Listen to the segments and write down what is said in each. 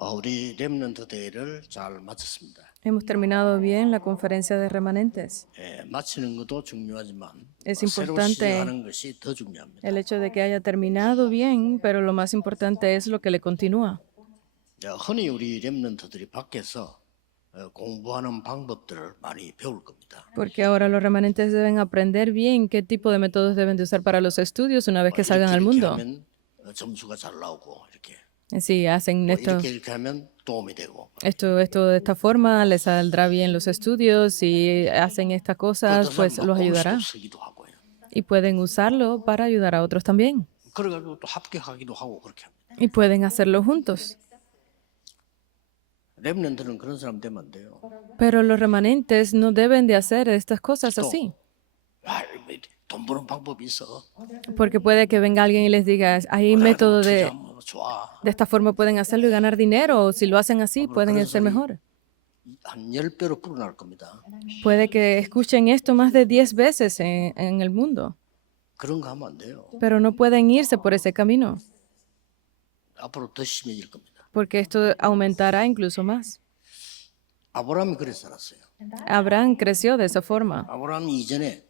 우리 렘넌트 대회를 잘 마쳤습니다. Hemos terminado bien la conferencia de remanentes. 마치는 것도 중요하지만 Es 새로 importante 시작하는 것이 더 중요합니다. el hecho de que haya terminado bien, pero lo más importante es lo que le continúa. 흔히 우리 렘넌트들이 밖에서 공부하는 방법들을 많이 배울 겁니다. Porque ahora los remanentes deben aprender bien qué tipo de métodos deben de usar para los estudios una vez que salgan al 이렇게 mundo. 하면 점수가 잘 나오고 이렇게 Si hacen 이렇게 하면 도움이 되고 esto de esta forma, les saldrá bien los estudios. Si hacen estas cosas, 그것도 pues los ayudará. 쓰기도 하고요. Y pueden usarlo para ayudar a otros también. 그래가지고 또 합격하기도 하고 그렇게 합니다. Y pueden hacerlo juntos. 렘넌트는 그런 사람 되면 안 돼요. Pero los remanentes no deben de hacer estas cosas así. 돈 버는 방법이 있어. Porque puede que venga alguien y les diga, hay método de 좋아. esta forma pueden hacerlo y ganar dinero. O si lo hacen así, pueden ser mejor. 한 10배로 불어날 겁니다. Puede que escuchen esto más de 10 veces en el mundo. 그런 거 하면 안 돼요. Pero no pueden irse por ese camino. 앞으로 더 심해질 겁니다. Porque esto aumentará incluso más. 아브라함이 그래서 살았어요. Abraham creció de esa forma. 아브라함이 이전에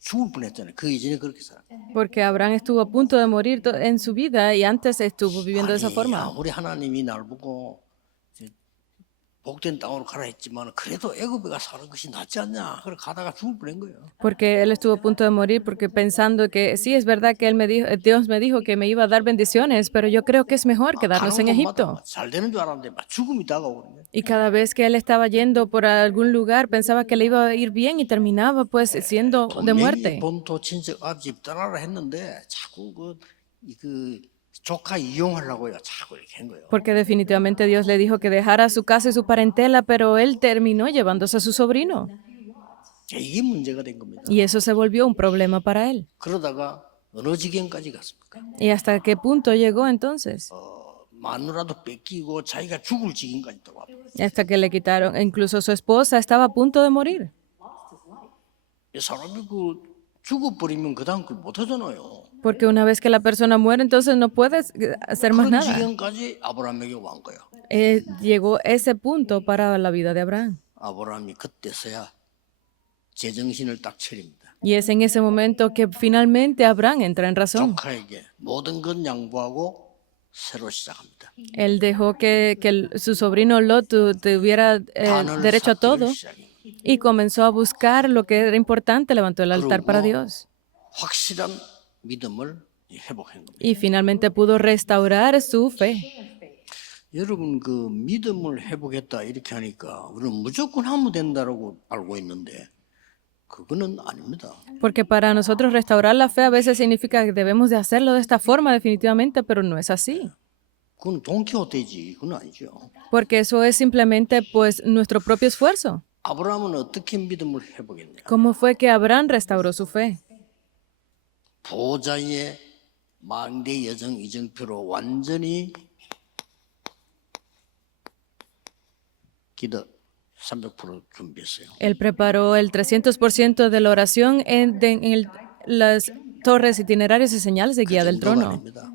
죽을 뻔했잖아요. 그 이전에 그렇게 살았어요. Porque Abraham estuvo a punto de morir en su vida y antes estuvo viviendo de esa 아니, forma. 아무리 하나님이 날 보고 이제 복된 땅으로 가라 했지만 그래도 애굽에 가 사는 것이 낫지 않냐. 그래 가다가 죽을 뻔한 거예요. Porque él estuvo a punto de morir porque pensando que sí, es verdad que Dios me dijo que me iba a dar bendiciones, pero yo creo que es mejor quedarnos en Egipto. 잘 되는 줄 알았는데 막 죽음이 다가오거든요. Y cada vez que él estaba yendo por algún lugar, pensaba que le iba a ir bien y terminaba pues siendo de muerte. 본토 친척 앞집 떠나라 했는데 자꾸 그 조카 이용하려고요. 자꾸 이렇게 한 거예요. Porque definitivamente Dios le dijo que dejara su casa y su parentela, pero él terminó llevándose a su sobrino. 이게 문제가 된 겁니다. Y eso se volvió un problema para él. 그러다가 어느 지경까지 갔습니까? ¿Y hasta qué punto llegó entonces? 마누라도 뺏기고 자기가 죽을 지경까지 들어왔어요. Hasta que le quitaron, incluso su esposa estaba a punto de morir. 이 사람이 죽어버리면 그 다음 걸 못하잖아요. Porque una vez que la persona muere, entonces no puedes hacer más 그런 nada. 지경까지 아브라함에게 온 거예요. Llegó ese punto para la vida de Abraham. 아브라함이 그때서야 제정신을 딱 차립니다. Y es en ese momento que finalmente Abraham entra en razón. 조카에게 모든 건 양보하고 새로 시작합니다. Él dejó que su sobrino Lot tuviera 단을 derecho a todo 쌓기를 시작해요. y comenzó a buscar lo que era importante, levantó el altar para Dios. 확실한 믿음을 회복한 겁니다. Y finalmente pudo restaurar su fe. 여러분 그 믿음을 회복했다 이렇게 하니까 우리는 무조건 하면 된다라고 알고 있는데 그거는 아닙니다. Porque para nosotros restaurar la fe a veces significa que debemos de hacerlo de esta forma definitivamente, pero no es así. 그건 돈키호테지 그건 아니죠. Porque eso es simplemente pues nuestro propio esfuerzo. 아브라함은 어떻게 믿음을 회복했냐? ¿Cómo fue que Abraham restauró su fe? 보호자의 망대 여정 이정표로 완전히 기도 300% 준비했어요. Él preparó el 300% de la oración en las torres, itinerarios y señales de guía del 정도가 trono. 아닙니다.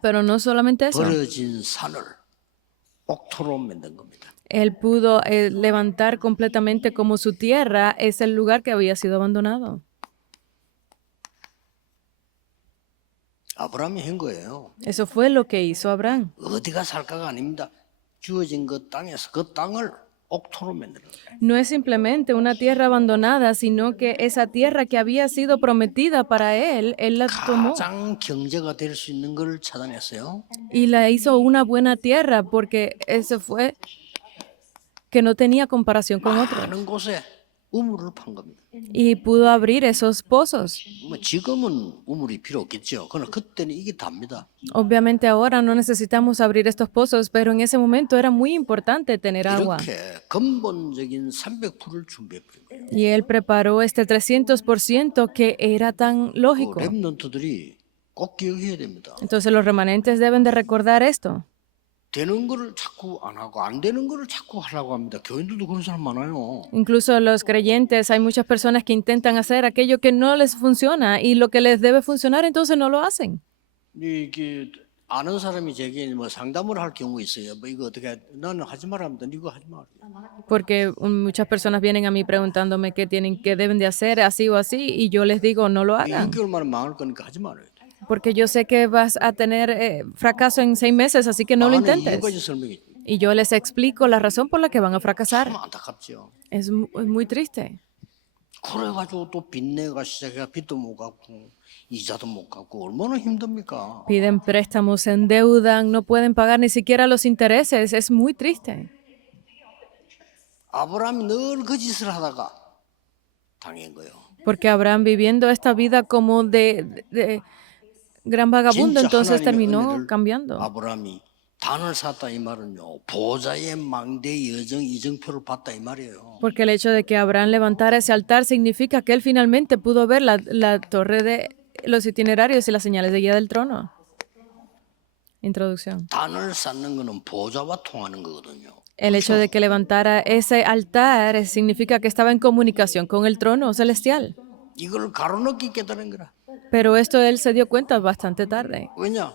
Pero no solamente eso. 벌어진 산을 옥토로 만든 겁니다. Él pudo levantar completamente como su tierra es el lugar que había sido abandonado. 아브라함이 한 거예요. Eso fue lo que hizo Abraham. 어디가 살까가 아닙니다. 주어진 그 땅에서 그 땅을 옥토로 만드는 거예요. No es simplemente una tierra abandonada, sino que esa tierra que había sido prometida para él la tomó 가장 경제가 될 수 있는 걸 찾아냈어요. y la hizo una buena tierra porque eso fue que no tenía comparación con otros. 많은 곳에 우물을 판 겁니다. Y pudo abrir esos pozos. 뭐 지금은 우물이 필요 없겠죠. 그러나 그때는 이게 답니다. Obviamente ahora no necesitamos abrir estos pozos, pero en ese momento era muy importante tener agua. 이렇게 근본적인 300%를 준비해버린 거예요. Y él preparó este 300% que era tan lógico. 렘넌트들이 꼭 기억해야 됩니다. Entonces los remanentes deben de recordar esto. 되는 거를 자꾸 안 하고 안 되는 거를 자꾸 하려고 합니다. 교인들도 그런 사람 많아요. Incluso los creyentes, hay muchas personas que intentan hacer aquello que no les funciona y lo que les debe funcionar, entonces no lo hacen. 이게 아는 사람이 제게 뭐 상담을 할 경우 있어요. 뭐 이거 어떻게 나는 하지 말랍니다. 이거 하지 마. Porque muchas personas vienen a mí preguntándome qué deben de hacer, así o así, y yo les digo, no lo hagan. 6개월 만에 망할 거니까 하지 말아요. Porque yo sé que vas a tener fracaso en 6 meses, así que no lo 망하는 intentes. 이유까지 설명해. Y yo les explico la razón por la que van a fracasar. 참 안타깝죠. Es muy triste. 그래가지고 또 빚내가 시작해가 빚도 못 갚고 이자도 못 갚고 얼마나 힘듭니까? Piden préstamos, se endeudan, no pueden pagar ni siquiera los intereses. Es muy triste. 아브라함이 늘 그 짓을 하다가 당한 거예요. Porque Abraham viviendo esta vida como de gran vagabundo, 진짜 entonces 하나님의 terminó 은혜를 cambiando. 아브라함이 단을 샀다 이 말은요. 보좌의 망대 여정 이정표를 봤다 이 말이에요. Porque el hecho de que Abraham levantara ese altar significa que él finalmente pudo ver la torre de los itinerarios y las señales de guía del trono. Introducción. 단을 쌓는 거는 보좌와 통하는 거거든요. El hecho de que levantara ese altar significa que estaba en comunicación con el trono celestial. 이걸 가로넣기 깨달은 거라. Pero esto él se dio cuenta bastante tarde. 왜냐?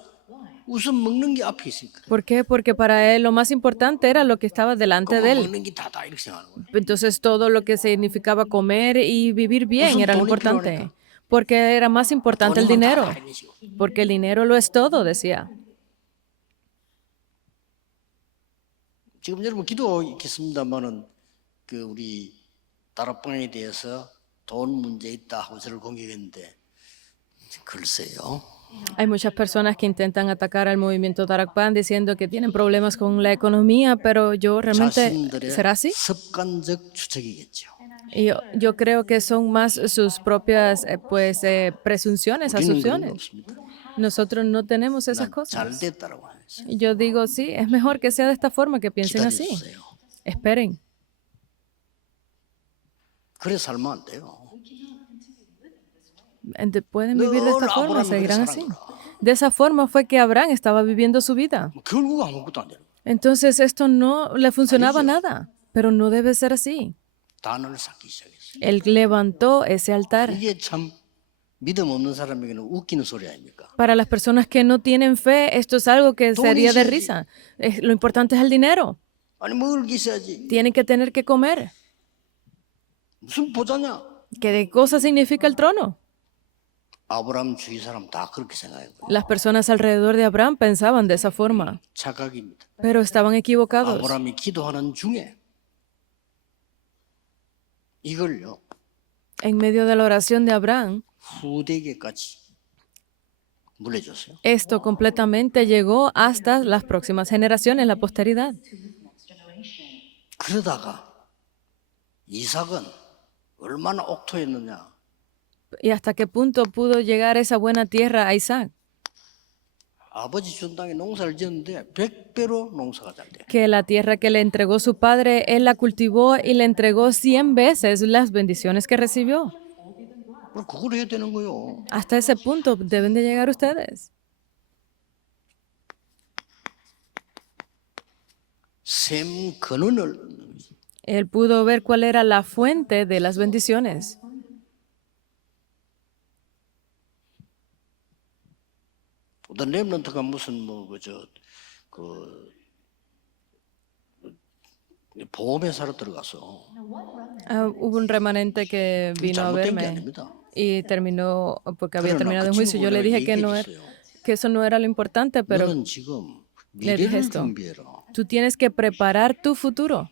우선 먹는 게 앞에 있으니까. ¿Por qué? Porque para él lo más importante era lo que estaba delante de él. 먹는 게 다다 이렇게 생각하는 거예요. Entonces todo lo que significaba comer y vivir bien era lo importante. Porque era más importante el dinero. Porque el dinero lo es todo, decía. 지금 여러분 기도 있겠습니다만은 그 우리 다락방에 대해서 돈 문제 있다 하고 저를 공격했는데 글쎄요. Hay muchas personas que intentan atacar al movimiento Tarakpan diciendo que tienen problemas con la economía, pero yo realmente, 자신들의 ¿será así? 습관적 추측이겠죠. Y yo creo que son más sus propias presunciones, 우리는 그런 거 asunciones. 없습니다. Nosotros no tenemos esas 잘 cosas. 됐다라고 하면서 Y yo digo, sí, es mejor que sea de esta forma, que piensen así. 기다려주세요. Esperen. 그래 살면 안 돼요. Pueden vivir de esta 늘 forma, 아브라함이 seguirán 그래 así. 살았구나. De esa forma fue que Abraham estaba viviendo su vida. 결국 아무것도 안 되는 거예요. Entonces esto no le funcionaba nada, pero no debe ser así. 단을 쌓기 시작했어요. Él levantó ese altar. 이게 참 믿음 없는 사람에게는 웃기는 소리 아닙니까? Para las personas que no tienen fe, esto es algo que sería de 있어야지. risa. Lo importante es el dinero. 아니 먹을 게 있어야지. Tienen que tener que comer. 무슨 보자냐? ¿Qué cosa significa el trono? 아브라함 주위 사람 다 그렇게 생각해요. Las personas alrededor de Abraham pensaban de esa forma, 착각입니다. pero estaban equivocados. 아브라함이 기도하는 중에 이걸요 En medio de la oración de Abraham, 후대에게까지 물려줬어요. esto completamente llegó hasta las próximas generaciones, la posteridad. 그러다가 이삭은 얼마나 옥토했느냐? ¿Y hasta qué punto pudo llegar esa buena tierra a Isaac? 아버지 준 땅에 농사를 지었는데 100배로 농사가 잘 돼. Que la tierra que le entregó su padre, él la cultivó y le entregó 100 veces las bendiciones que recibió. 그럼 그걸 해야 되는 거요. Hasta ese punto deben de llegar ustedes. 샘 근원을 얻는 거지. Él pudo ver cuál era la fuente de las bendiciones. 어떤 렘넌트가 무슨 뭐 그저 그 보험회사로 들어가서 Hubo un remanente que vino a 잘못된 게 verme 아닙니다. y terminó, porque había 그러나 terminado 그 en juicio. Yo le 친구가 dije que, no 얘기했어요. que eso no era lo importante, pero 너는 지금 le dije 미래를 esto. 준비해라. Tú tienes que preparar tu futuro.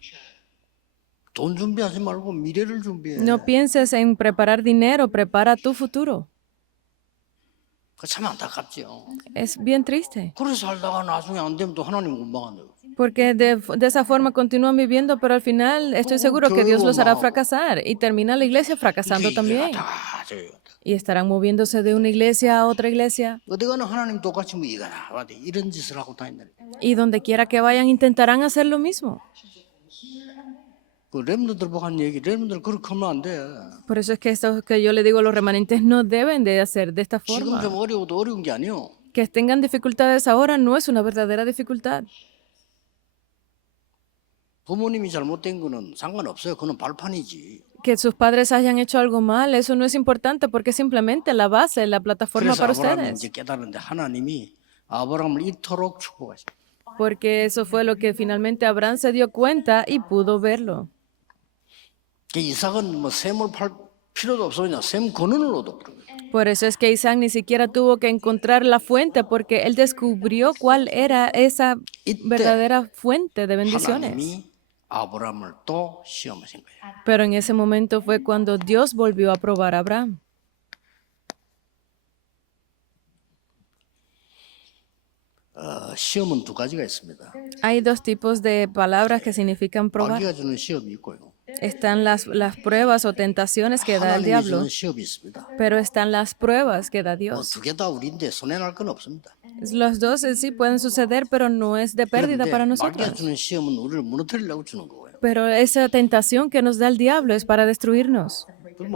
돈 준비하지 말고 미래를 준비해. No pienses en preparar dinero, prepara tu futuro. 그 참 안타깝죠. Es bien triste, 그래 살다가 나중에 안 되면 또 하나님 원망한다고. porque de esa forma continúan viviendo, pero al final estoy seguro que Dios los hará fracasar y termina la iglesia fracasando también. Y estarán moviéndose de una iglesia a otra iglesia. 어디 가나 하나님 똑같이 뭐 이거나 이런 짓을 하고 다닌다. Y donde quiera que vayan intentarán hacer lo mismo. 그 렘너들 보고 한 얘기, 렘너들 그렇게 하면 안 돼. Por eso es que esto que yo le digo a los remanentes no deben de hacer de esta 지금 forma. 좀 어려워도 어려운 게 아니요. Que tengan dificultades ahora no es una verdadera dificultad. 부모님이 잘못된 거는 상관없어요. 그건 발판이지. Que sus padres hayan hecho algo mal, eso no es importante porque es simplemente la base, la plataforma 그래서 para 아브라함이 ustedes. 이제 깨달았는데 하나님이 아브라함을 이토록 축복하십니다. porque eso fue lo que finalmente Abraham se dio cuenta y pudo verlo. 이삭은 뭐 샘을 팔 필요도 없어 그냥 샘 근원을 얻어버린 거예요. Por eso es que Isaac ni siquiera tuvo que encontrar la fuente, porque él descubrió cuál era esa verdadera fuente de bendiciones. 하나님이 아브라함을 또 시험하신 거예요. Pero en ese momento fue cuando Dios volvió a probar a Abraham. 시험은 두 가지가 있습니다. Hay dos tipos de palabras que significan probar. 마귀가 주는 시험이 있고요. Están las pruebas o tentaciones que da el 하나님이 diablo, 주는 시험이 있습니다. pero están las pruebas que da Dios. 두 개 다 우리인데 손해 날 건 없습니다. Los dos en sí pueden suceder, pero no es de pérdida 그런데 para 마귀가 nosotros. 주는 시험은 우리를 무너뜨리려고 주는 거예요. Pero esa tentación que nos da el diablo es para destruirnos. 그럼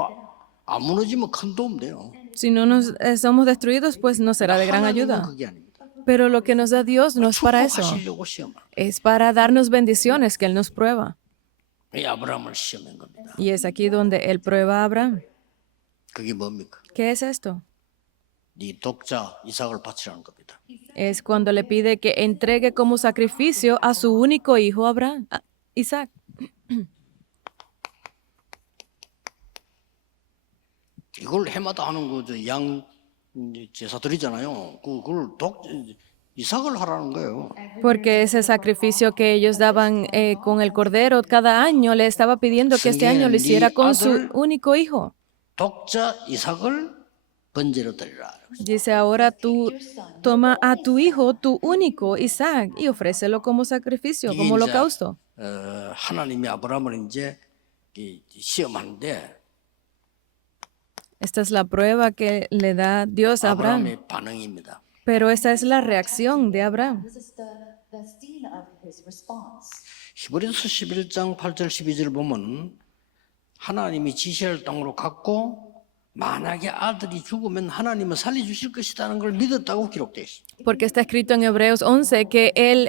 안 무너지면 큰 도움 돼요. Si no nos somos destruidos, pues no será de gran 하나님은 ayuda. 그게 아닙니다. Pero lo que nos da Dios no es para eso. 축복하시려고 시험을. Es para darnos bendiciones que Él nos prueba. 이 아브라함을 시험한 겁니다. Y es aquí donde Él prueba a Abraham. 그게 뭡니까? ¿Qué es esto? 네 독자 이삭을 바치라는 겁니다. Es cuando le pide que entregue como sacrificio a su único hijo Abraham, Isaac. 이걸 해마다 하는 거양 제사드리잖아요. 그걸 이삭을 하라는 거예요. Porque ese sacrificio que ellos daban con el cordero cada año, le estaba pidiendo que este año lo hiciera con su único hijo. 독자 이삭을 번제로 드리라. Dice, ahora tú toma a tu hijo, tu único Isaac, y ofrécelo como sacrificio, como holocausto. 하나님이 아브라함을 이제 시험하는데 Esta es la prueba que le da Dios a Abraham. 아브라함의 반응입니다. Pero esa es la reacción de Abraham. This is the scene of his response. 히브리서 11장 8절 12절 보면 하나님이 지시할 땅으로 갔고 만약에 아들이 죽으면 하나님은 살려주실 것이라는 걸 믿었다고 기록되어 있습니다. Porque está escrito en Hebreos 11 que él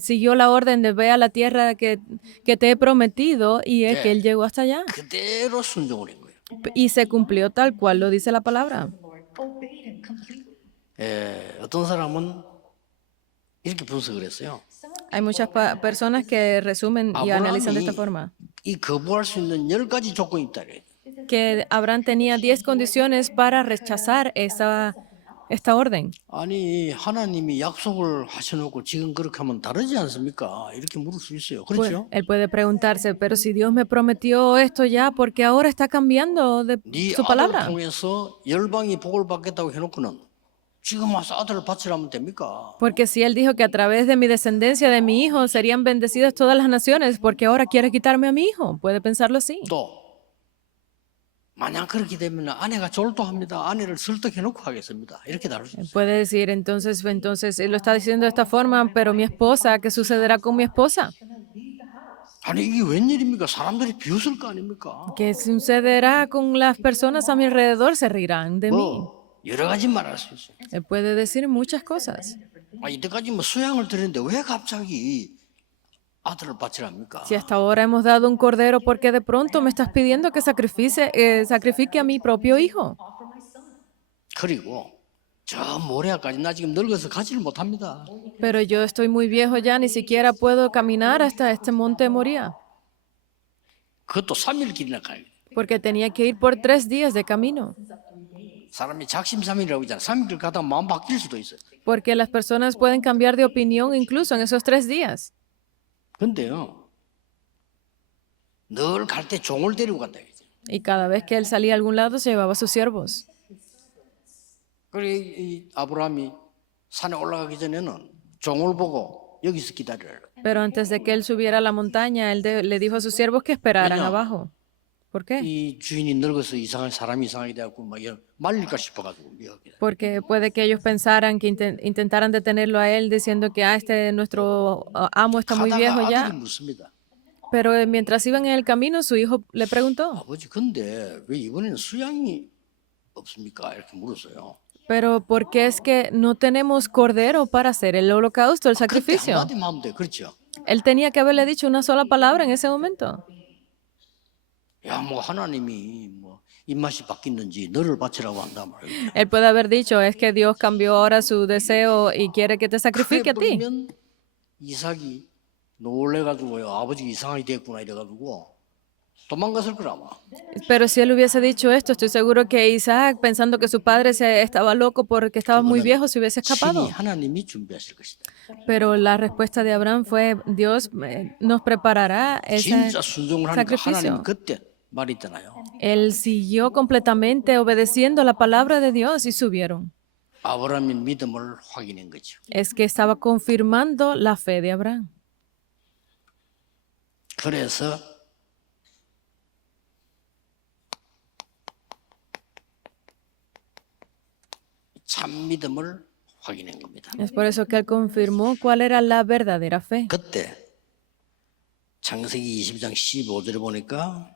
siguió la orden de ve a la tierra que te he prometido y es que él llegó hasta allá. 그대로 순종을 한 거예요. Y se cumplió tal cual lo dice la palabra. The Lord obeyed him completely. 어떤 사람은 이렇게 분석을 했어요. Hay muchas personas que resumen y analizan de esta forma. 이 거부할 수 있는 10가지 조건이 있다. 그래요. Que Abraham tenía 10 condiciones para rechazar esta orden. 아니 하나님이 약속을 하셔놓고 지금 그렇게 하면 다르지 않습니까? 이렇게 물을 수 있어요. Pues, 그렇죠? él puede preguntarse, pero si Dios me prometió esto ya, ¿por qué ahora está cambiando de 네 su 아들을 palabra? 통해서 열방이 복을 받겠다고 해놓고는 지금 와서 아들을 바치라면 됩니까? Porque si él dijo que a través de mi descendencia, de mi hijo, serían bendecidas todas las naciones, ¿porque ahora quiere quitarme a mi hijo? Puede pensarlo así. 또 만약 그렇게 되면 아내가 졸도합니다. 아내를 설득해놓고 하겠습니다. 이렇게 다를 수 있어요. Puede decir, entonces él lo está diciendo de esta forma, pero mi esposa, ¿qué sucederá con mi esposa? 아니 이게 웬일입니까? 사람들이 비웃을 거 아닙니까? ¿Qué sucederá con las personas a mi alrededor? Se reirán de mí. 뭐 여러 가지 말할 수 있어요. Él puede decir muchas cosas. 이때까지 뭐 수양을 드리는데 왜 갑자기 아들을 바치랍니까? Si hasta ahora hemos dado un cordero, ¿por qué de pronto me estás pidiendo que sacrifique a mi propio hijo? 그리고 저 모래까지 나 지금 늙어서 가지를 못합니다. Pero yo estoy muy viejo ya, ni siquiera puedo caminar hasta este monte de Moría, 그것도 3일 길이나 가야 돼. porque tenía que ir por 3 días de camino. 사람이 작심삼일이라고 있잖아. 3일 가다가 마음 바뀔 수도 있어요. Porque las personas pueden cambiar de opinión incluso en esos 3 días. 근데요, 늘 갈 때 종을 데리고 간다. Y cada vez que él salía a algún lado, se llevaba a sus siervos. 그래 이 아브라함이 산에 올라가기 전에는 종을 보고 여기서 기다려라. Pero antes de que él subiera a la montaña, él le dijo a sus siervos que esperaran abajo. ¿Por qué? 이 주인이 늙어서 이상한 사람이 이상하게 돼갖고 막 말릴까 싶어가지고 미역이다. Porque puede que ellos pensaran que intentaran detenerlo a él diciendo que nuestro amo está muy viejo 가다가 ya. 아들이 묻습니다. Pero mientras iban en el camino, su hijo le preguntó, 아버지 근데 왜 이번에는 수양이 없습니까? 이렇게 물었어요. pero ¿por qué es que no tenemos cordero para hacer el holocausto, el 그때 sacrificio? 한마디만 하면 돼. 그렇죠? Él tenía que haberle dicho una sola palabra en ese momento. 야, 뭐 하나님이 뭐 입맛이 바뀌는지 너를 바치라고 한단 말이에요. Él puede haber dicho, es que Dios cambió ahora su deseo y quiere que te sacrifique a ti. 그래버리면 이삭이 놀래가지고요. 아버지가 이상하게 됐구나 이래가지고 도망갔을 거라 아마. Pero si él hubiese dicho esto, estoy seguro que Isaac, pensando que su padre se estaba loco porque estaba muy viejo, se hubiese escapado. 친히 하나님이 준비하실 것이다. Pero la respuesta de Abraham fue, Dios nos preparará ese 진짜 순종을 하니까 하나님 sacrificio. 그때 말했잖아요. Él siguió completamente obedeciendo la palabra de Dios y subieron. 아브라함의 믿음을 확인한 거죠. Es que estaba confirmando la fe de Abraham. 그래서 참 믿음을 확인한 겁니다. Es por eso que él confirmó cuál era la verdadera fe. 그때 창세기 22장 15절에 보니까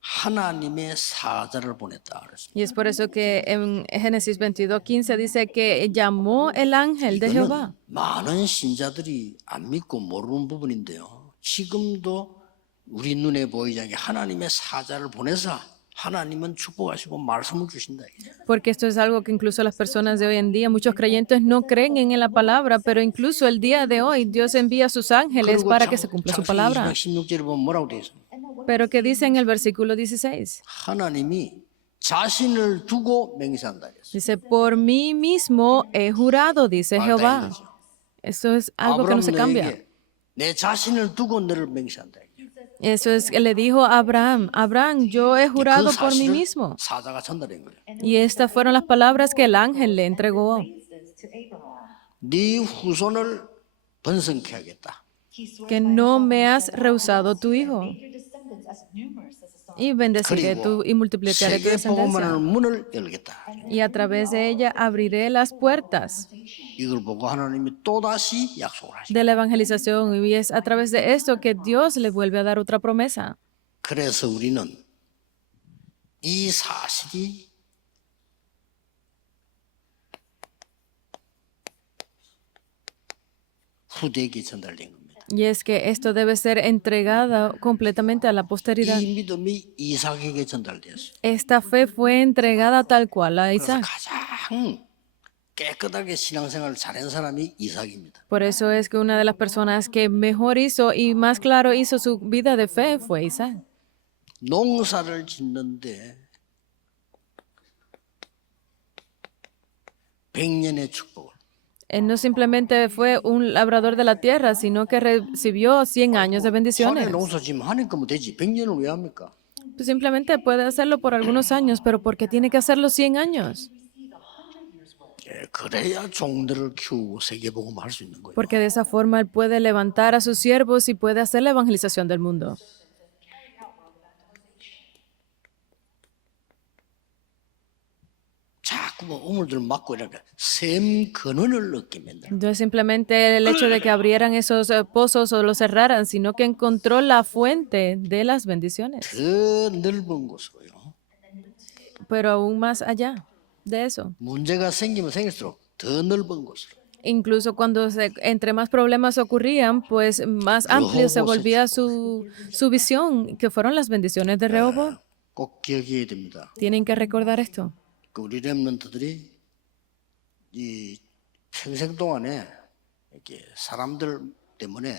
하나님의 사자를 보냈다 그랬습니다. Y es por eso que en Génesis 22:15 dice que llamó el ángel de Jehová. 이거는 많은 신자들이 안 믿고 모르는 부분인데요. 지금도 우리 눈에 보이지 않게 하나님의 사자를 보내서 하나님은 축복하시고 말씀을 주신다. Porque esto es algo que incluso las personas de hoy en día, muchos creyentes no creen en la palabra, pero incluso el día de hoy Dios envía a sus ángeles para que se cumpla su palabra. 창세기 26절에 보면 뭐라고 되어 있습니까? Pero ¿qué dice en el versículo 16? 하나님이 자신을 두고 맹세한다. 그랬어요. Dice, por mí mismo he jurado, dice 말다 Jehová. 이거죠. Eso es algo que no se cambia. 너에게 내 자신을 두고 너를 맹세한다. Eso es que le dijo a Abraham, Abraham, yo he jurado 그 por mí 사실을 mismo. 사자가 전달한 거예요. Y estas fueron las palabras que el ángel le entregó. This to Abraham. 네 후손을 번성케 하겠다. He swore Que by no himself, me has rehusado tu hijo. make your descendants as numerous as the stars. Y bendeciré 그리고 y multiplicaré tu 세계 descendencia. 복음만을 문을 열겠다. Y a través de ella abriré las puertas 이걸 보고 하나님이 또다시 약속을 하시고 de la evangelización. Y es a través de esto que Dios le vuelve a dar otra promesa. 그래서 우리는 이 사실이 후대에게 전달된 겁니다. Y es que esto debe ser entregado completamente a la posteridad. 이 믿음이 이삭에게 전달되었어요. Esta fe fue entregada tal cual a 그래서 Isaac. 가장 깨끗하게 신앙생활을 잘한 사람이 이삭입니다. Por eso es que una de las personas que mejor hizo y más claro hizo su vida de fe fue Isaac. 농사를 짓는데 100년의 축복을 Él no simplemente fue un labrador de la tierra, sino que recibió 100 años de 산에 bendiciones. 농사 지으면 하니까 뭐 되지 100년을 왜 합니까? Pues simplemente puede hacerlo por algunos años, pero ¿por qué tiene que hacerlo 100 años? 예, 그래야 종들을 키우고 세계복음을 할 수 있는 거예요. Porque de esa forma él puede levantar a sus siervos y puede hacer la evangelización del mundo. 자꾸 뭐 우물들 막고 이렇게 샘 근원을 얻게 만들어. No es simplemente el hecho de que abrieran esos pozos o los cerraran, sino que encontró la fuente de las bendiciones. 더 넓은 곳으로요. Pero aún más allá de eso. 문제가 생기면 생길수록 더 넓은 곳으로. Incluso cuando entre más problemas ocurrían, pues más amplio se volvía su visión, que fueron las bendiciones de Rehoboam. 꼭 기억해야 됩니다. Tienen que recordar esto. 그 우리 렘넌트들이 이 평생 동안에 이렇게 사람들 때문에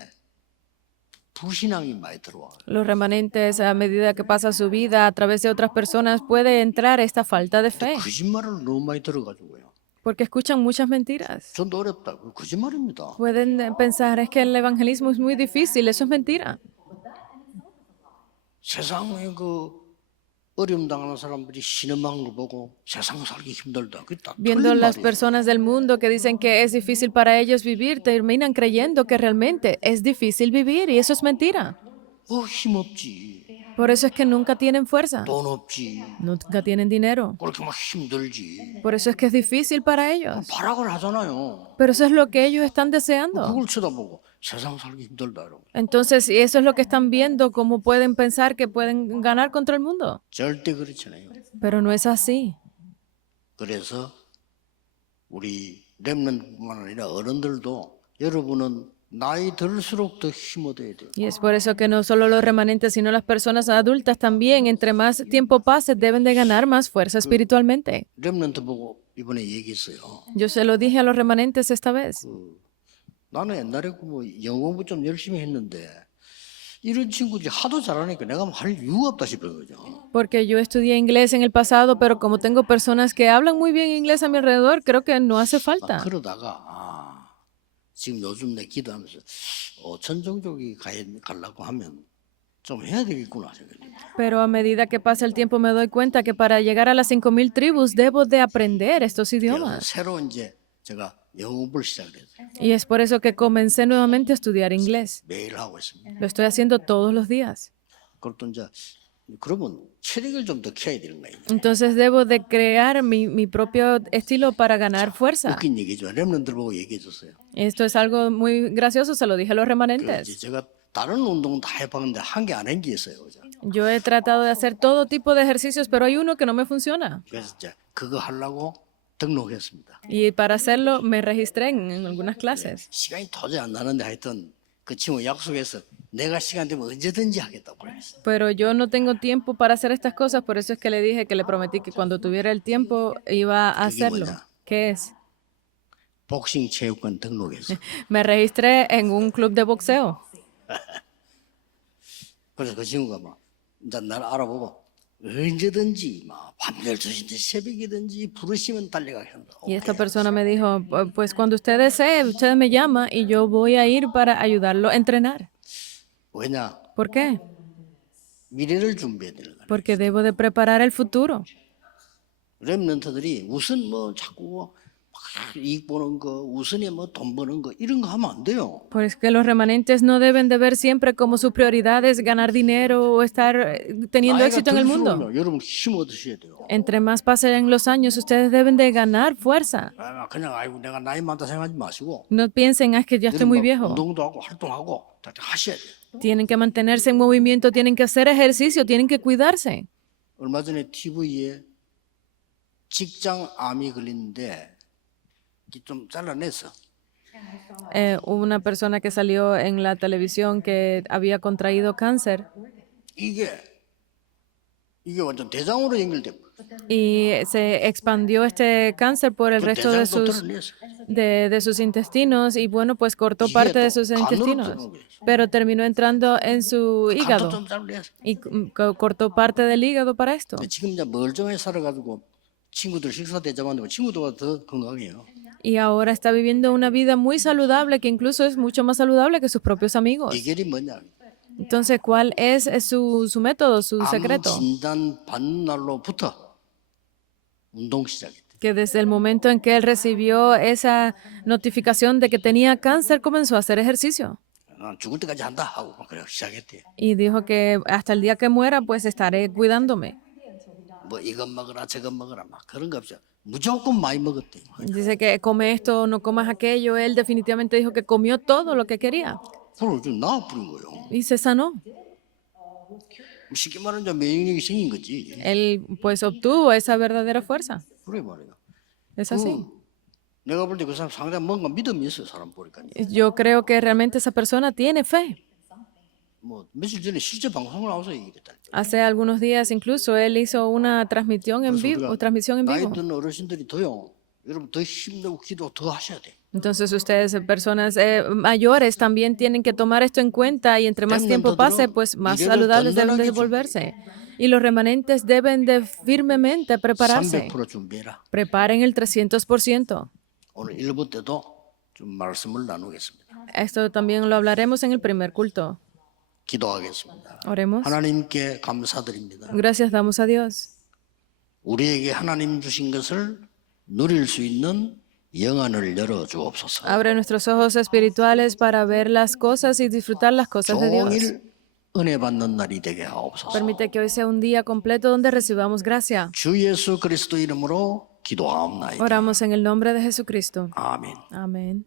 불신앙이 많이 들어와. Los remanentes, a medida que pasa su vida a través de otras personas, puede entrar esta falta de fe, 거짓말을 너무 많이 들어가지고요. porque escuchan muchas mentiras. 전도 어렵다. 그거 거짓말입니다. Pueden pensar, es que el evangelismo es muy difícil, eso es mentira. 세상에 그 어려움 당하는 사람들이 신음하는 거 보고 세상 살기 힘들다. 그게 다 Viendo 틀린 las 말이에요. personas del mundo que dicen que es difícil para ellos vivir, terminan creyendo que realmente es difícil vivir y eso es mentira. 힘없지. Por eso es que nunca tienen fuerza, 돈 없지. nunca tienen dinero. 그렇게 막 힘들지. Por eso es que es difícil para ellos. 발악을 하잖아요. Pero eso es lo que ellos están deseando. 그걸 쳐다보고 세상 살기 힘들다 이러고. Entonces, si eso es lo que están viendo, ¿cómo pueden pensar que pueden ganar contra el mundo? 절대 그렇지 않아요. Pero no es así. 그래서 우리 렘넌트뿐만 아니라 어른들도 여러분은 나이 들수록 더 힘 얻어야 돼요. Y es por eso que no solo los remanentes, sino las personas adultas también, entre más tiempo pase, deben de ganar más fuerza espiritualmente. 렘넌트 보고 이번에 얘기했어요. Yo se lo dije a los remanentes esta vez. 나는 옛날에 뭐 영어 공부 좀 열심히 했는데 이런 친구들이 하도 잘하니까 내가 뭐 할 이유가 없다 싶은 거죠. Porque yo estudié inglés en el pasado, pero como tengo personas que hablan muy bien inglés a mi alrededor, creo que no hace falta. 그러다가 지금 요즘 내 기도하면서 5천 종족이 가려고 하면 좀 해야 되겠구나 생각해요. Pero a medida que pasa el tiempo me doy cuenta que para llegar a las 5,000 tribus debo de aprender estos idiomas. 새로 이제 제가 영어 공부를 시작했어요. Y es por eso que comencé nuevamente a estudiar inglés. 매일 하고 있습니다. Lo estoy haciendo todos los días. 그것도 이제 그러면 체력을 좀 더 키워야 되는 거예요. Entonces debo de crear mi propio estilo para ganar fuerza. 웃긴 얘기지만 렘넌트들 보고 얘기해 줬어요. Esto es algo muy gracioso, se lo dije a los 이제 remanentes. 제가 다른 운동은 다 해봤는데 한 개 안 한 게 있어요. 그죠? Yo he tratado de hacer todo tipo de ejercicios, pero hay uno que no me funciona. 그래서 이제 그거 하려고 등록했습니다. Y para hacerlo me registré en algunas clases. 시간이 도저히 안 나는데 하여튼 그 친구 약속해서 내가 시간 되면 언제든지 하겠다고 그랬어. Pero yo no tengo tiempo para hacer estas cosas, por eso es que le dije que le prometí que cuando tuviera el tiempo iba a hacerlo. 뭐냐? ¿Qué es? 복싱 체육관 등록했어. Me registré en un club de boxeo. 그래서 그 친구가 막 이제 나를 알아보고 언제든지 막 밤 12시든지 새벽이든지 부르시면 달려가겠다. Y esta persona me dijo, pues cuando usted desee, usted me llama y yo voy a ir para ayudarlo a entrenar. 왜냐? ¿Por qué? 미래를 준비해야 되는 거야. Porque debo de preparar el futuro. 렘넌트들이 우선 뭐 자꾸 막 이익 보는 거, 우선에 뭐 돈 버는 거 이런 거 하면 안 돼요. Pues que los remanentes no deben de ver siempre como su prioridad es ganar dinero o estar teniendo éxito en el mundo. 들수록 여러분 힘 얻으셔야 돼요. Entre más pasen los años, ustedes deben de ganar fuerza. 그냥 아이고 내가 나이 많다 생각하지 마시고 No piensen, "Ah, es que ya estoy muy 여러분 막 viejo". 운동도 하고 활동하고 다 하셔야 돼요. Tienen que mantenerse en movimiento, tienen que hacer ejercicio, tienen que cuidarse. 얼마 전에 TV에 직장 암이 걸리는데 좀 잘라냈어. Hubo una persona que salió en la televisión que había contraído cáncer 이게 완전 대장으로 연결돼. y se expandió este cáncer por el resto de 대장도 sus, 드러냈어. de sus intestinos y bueno, pues cortó 이게 parte de 또 sus 간으로 intestinos, 들어간 거예요. pero terminó entrando en su 간도 hígado 좀 잘라냈어. y cortó parte del hígado para esto. 지금 이제 멀쩡하게 살아가지고 친구들 식사 대접하는데 친구들보다 더 건강해요. Y ahora está viviendo una vida muy saludable, que incluso es mucho más saludable que sus propios amigos. 비결이 뭐냐? Entonces, ¿cuál es su método, su 암 secreto? 진단 받는 날로부터 운동 시작했대. Que desde el momento en que él recibió esa notificación de que tenía cáncer, comenzó a hacer ejercicio. 난 죽을 때까지 한다 하고 그래 시작했대. Y dijo que hasta el día que muera, pues estaré cuidándome. 뭐 이것 먹어라 저것 먹어라 막 그런 거 없죠. 무조건 많이 먹었대. Dice que come esto, no comas aquello. Él definitivamente dijo que comió todo lo que quería 그걸 좀 나와버린 거예요. y se sanó. 쉽게 말하면免疫力 생긴 거지. Él pues obtuvo esa verdadera fuerza. 그래 말이야. Es así. 내가 볼 때 그 사람 상당히 뭔가 믿음이 있어요. 사람 보니까. Yo creo que realmente esa persona tiene fe. 뭐 며칠 전에 실제 방송을 나와서 얘기했다. Hace algunos días incluso él hizo una transmisión en vivo. 나이 든 어르신들이 더요. 여러분 더 힘내고 기도 더 하셔야 돼. Entonces ustedes, personas mayores, también tienen que tomar esto en cuenta y entre más tiempo pase, pues más saludables deben de volverse. Y los remanentes deben de firmemente prepararse. 300% 준비해라. Preparen el 300%. 오늘 1부 때도 좀 말씀을 나누겠습니다. Esto también lo hablaremos en el primer culto. 기도하겠습니다. Oremos. 하나님께 감사드립니다. Gracias damos a Dios. 우리에게 하나님 주신 것을 누릴 수 있는 영안을 열어 주옵소서. Abre nuestros ojos espirituales para ver las cosas y disfrutar las cosas de Dios. 종일 은혜 받는 날이 되게 하옵소서. Permite que hoy sea un día completo donde recibamos gracia. 주 예수 그리스도 이름으로 기도하옵나이다. Oramos en el nombre de Jesucristo. 아멘. Amén.